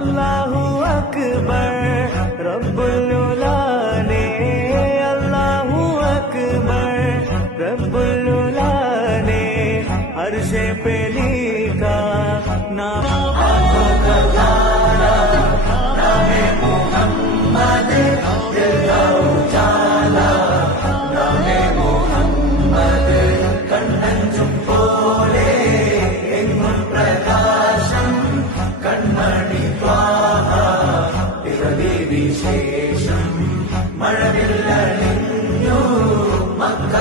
അല്ലാഹു അക്ബർ റബ്ബുൽ ഉലാനെ അല്ലാഹു അക്ബർ റബ്ബുൽ ഉലാനെ അർശെ पे लिखा नाम नामे मोहम्मद दिल का उजाला नामे मोहम्मद കണ്ണഞ്ചും പോലെ എങ്ങും പ്രകാശം കൺമണി ത്വാഹ പിറവി വിശേഷം മഴവില്ലണിഞ്ഞു മക്ക